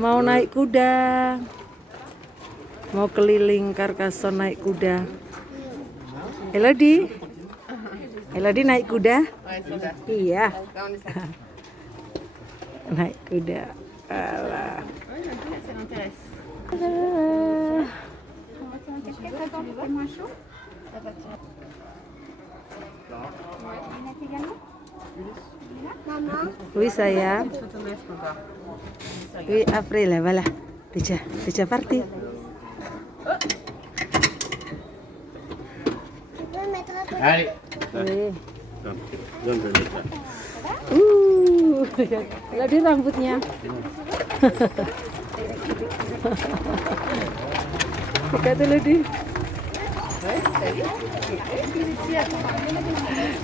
Mau naik kuda. Mau keliling Carcassonne naik kuda. Elodie. Elodie naik kuda? Iya. Naik kuda. Alah. Oui sayang. Oui après là voilà. Déjà parti. Allez. Oui. Donne le mettre là. Lihat rambutnya. Lihat dulu di.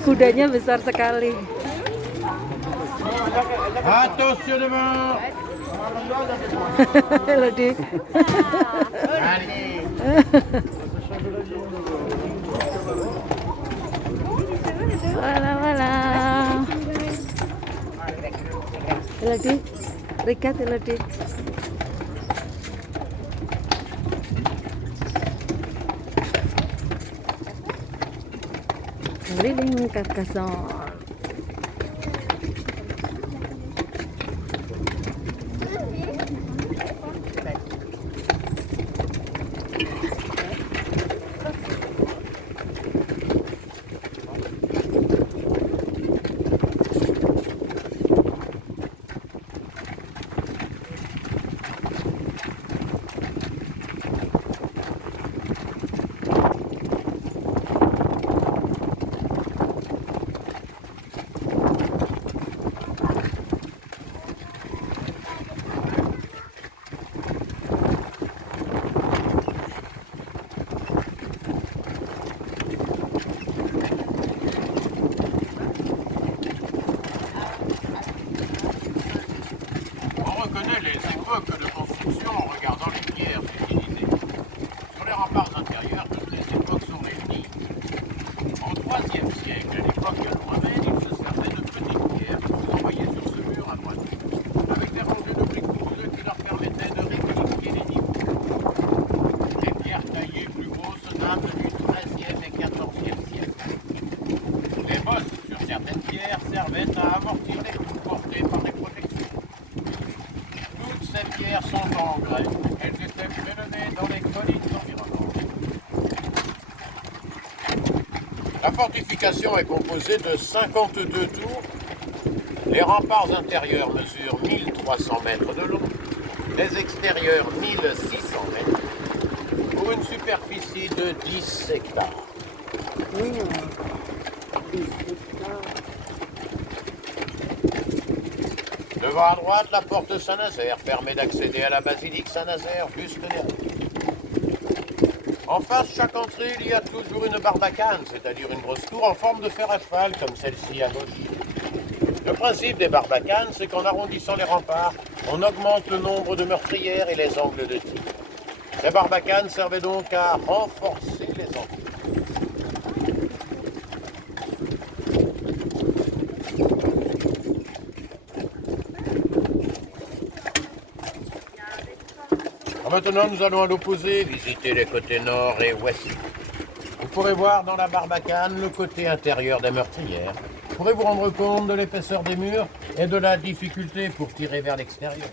Kudanya besar sekali. Attention devant. Elodie. Allez. Voilà. Elodie, regarde Elodie. Keliling Carcassonne. On reconnaît les époques de construction en regardant les pierres utilisées. Sur les remparts intérieurs, toutes les époques sont réunies. Au IIIe siècle, à l'époque romaine, il se servait de petites pierres qu'ils envoyaient sur ce mur à droite, avec des rangées de briques qui leur permettaient de réqualifier les niveaux. Les pierres taillées plus grosses datent du XIIIe et XIVe siècle. Les bosses sur certaines pierres servaient à amortir les coups portés par les protections. Toutes ces pierres sont en grès. Elles étaient prélevées dans les collines environnantes. La fortification est composée de 52 tours. Les remparts intérieurs mesurent 1300 mètres de long, les extérieurs 1600 mètres, pour une superficie de 10 hectares. Devant à droite, la porte Saint-Nazaire permet d'accéder à la basilique Saint-Nazaire juste derrière. En face, chaque entrée, il y a toujours une barbacane, c'est-à-dire une grosse tour en forme de fer à cheval, comme celle-ci à gauche. Le principe des barbacanes, c'est qu'en arrondissant les remparts, on augmente le nombre de meurtrières et les angles de tir. Ces barbacanes servaient donc à renforcer les angles. Maintenant, nous allons à l'opposé, visiter les côtés nord et ouest. Vous pourrez voir dans la barbacane le côté intérieur des meurtrières. Vous pourrez vous rendre compte de l'épaisseur des murs et de la difficulté pour tirer vers l'extérieur.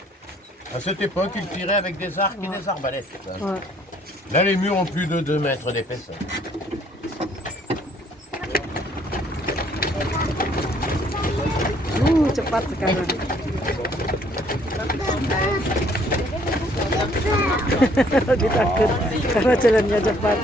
À cette époque, ils tiraient avec des arcs et des arbalètes. Ouais. Là, les murs ont plus de 2 mètres d'épaisseur. Cepat sekarang. Ditakut karena jalannya cepat.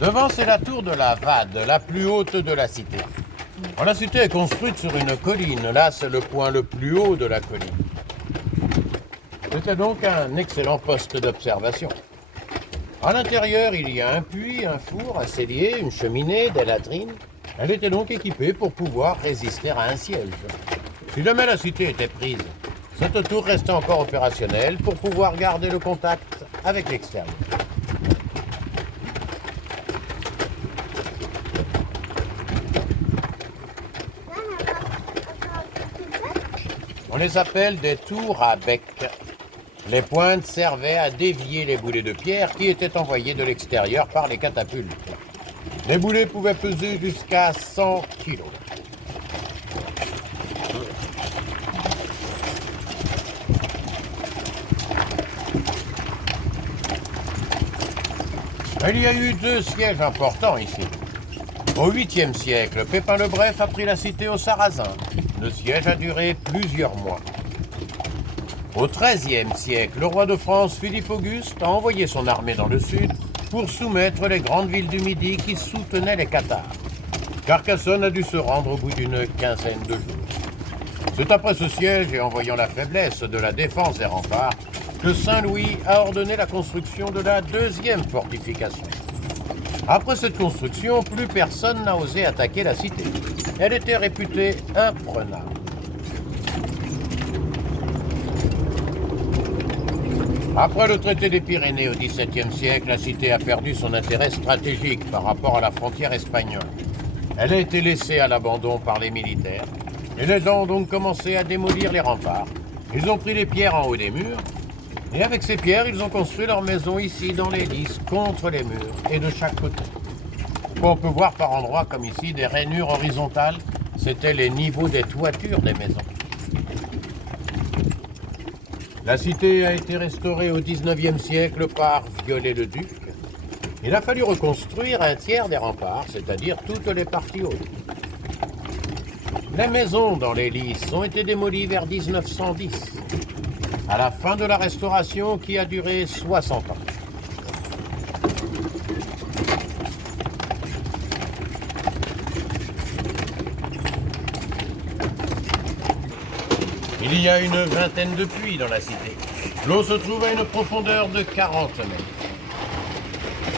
Devant, c'est la tour de la Vade, la plus haute de la cité. La cité est construite sur une colline. Là, c'est le point le plus haut de la colline. C'était donc un excellent poste d'observation. À l'intérieur, il y a un puits, un four, un cellier, une cheminée, des latrines. Elle était donc équipée pour pouvoir résister à un siège. Si jamais la cité était prise, cette tour restait encore opérationnelle pour pouvoir garder le contact avec l'extérieur. On les appelle des tours à bec. Les pointes servaient à dévier les boulets de pierre qui étaient envoyés de l'extérieur par les catapultes. Les boulets pouvaient peser jusqu'à 100 kilos. Il y a eu 2 sièges importants ici. Au 8e siècle, Pépin le Bref a pris la cité aux Sarrasins. Le siège a duré plusieurs mois. Au XIIIe siècle, le roi de France, Philippe Auguste, a envoyé son armée dans le sud pour soumettre les grandes villes du Midi qui soutenaient les Cathares. Carcassonne a dû se rendre au bout d'une quinzaine de jours. C'est après ce siège et en voyant la faiblesse de la défense des remparts que Saint-Louis a ordonné la construction de la 2e fortification. Après cette construction, plus personne n'a osé attaquer la cité. Elle était réputée imprenable. Après le traité des Pyrénées au XVIIe siècle, la cité a perdu son intérêt stratégique par rapport à la frontière espagnole. Elle a été laissée à l'abandon par les militaires et les gens ont donc commencé à démolir les remparts. Ils ont pris les pierres en haut des murs et avec ces pierres, ils ont construit leur maison ici dans les lys, contre les murs et de chaque côté. On peut voir par endroits comme ici des rainures horizontales, c'était les niveaux des toitures des maisons. La cité a été restaurée au XIXe siècle par Viollet-le-Duc. Il a fallu reconstruire un tiers des remparts, c'est-à-dire toutes les parties hautes. Les maisons dans les lys ont été démolies vers 1910, à la fin de la restauration qui a duré 60 ans. Il y a une vingtaine de puits dans la cité. L'eau se trouve à une profondeur de 40 mètres.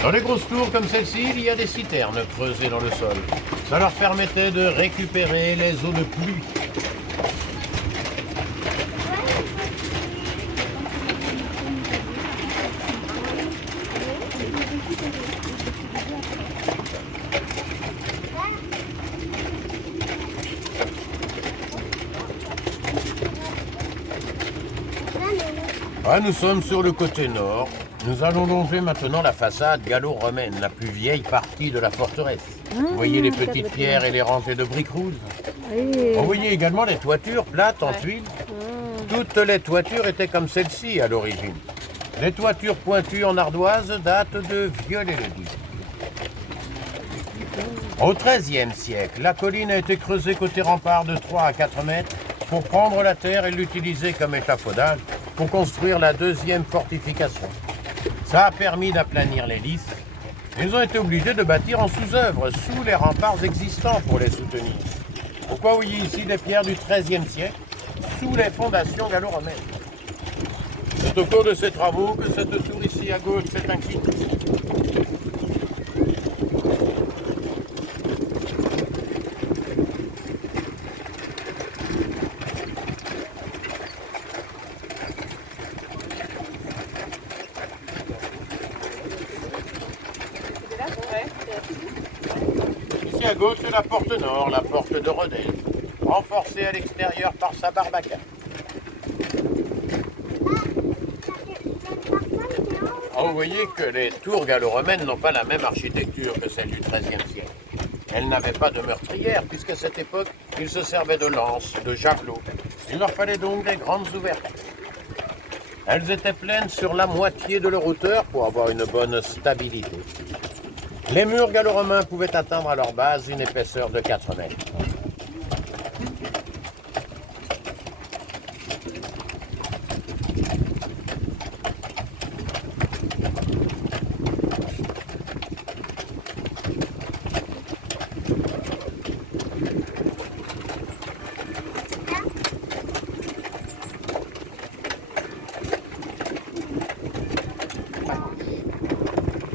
Dans les grosses tours comme celle-ci, il y a des citernes creusées dans le sol. Ça leur permettait de récupérer les eaux de pluie. Nous sommes sur le côté nord. Nous allons longer maintenant la façade gallo-romaine, la plus vieille partie de la forteresse. Vous voyez les petites pierres et les rangées de briques rouges. Oui. Vous voyez également les toitures plates en tuiles. Toutes les toitures étaient comme celle-ci à l'origine. Les toitures pointues en ardoise datent de Viollet-le-Duc. Au XIIIe siècle, la colline a été creusée côté rempart de 3 à 4 mètres pour prendre la terre et l'utiliser comme échafaudage pour construire la 2e fortification. Ça a permis d'aplanir les lys. Ils ont été obligés de bâtir en sous-œuvre, sous les remparts existants pour les soutenir. Pourquoi vous voyez ici des pierres du XIIIe siècle, sous les fondations gallo-romaines. C'est au cours de ces travaux que cette tour ici à gauche s'est inclinée. Ici à gauche, c'est la porte nord, la porte de Rodez, renforcée à l'extérieur par sa barbacane. Vous voyez que les tours gallo-romaines n'ont pas la même architecture que celle du XIIIe siècle. Elles n'avaient pas de meurtrières, puisqu'à cette époque, ils se servaient de lances, de javelots. Il leur fallait donc des grandes ouvertures. Elles étaient pleines sur la moitié de leur hauteur pour avoir une bonne stabilité. Les murs gallo-romains pouvaient atteindre à leur base une épaisseur de 4 mètres.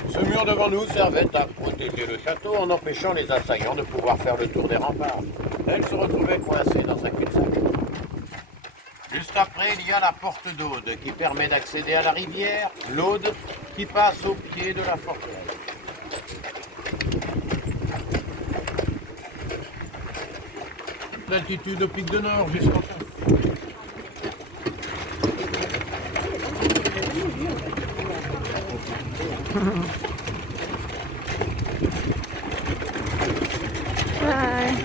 Ce mur devant nous servait à protéger le château en empêchant les assaillants de pouvoir faire le tour des remparts. Elle se retrouvait coincée dans un cul-de-sac. Juste après, il y a la porte d'Aude qui permet d'accéder à la rivière, l'Aude qui passe au pied de la forteresse. L'altitude au pic de Nord jusqu'en face.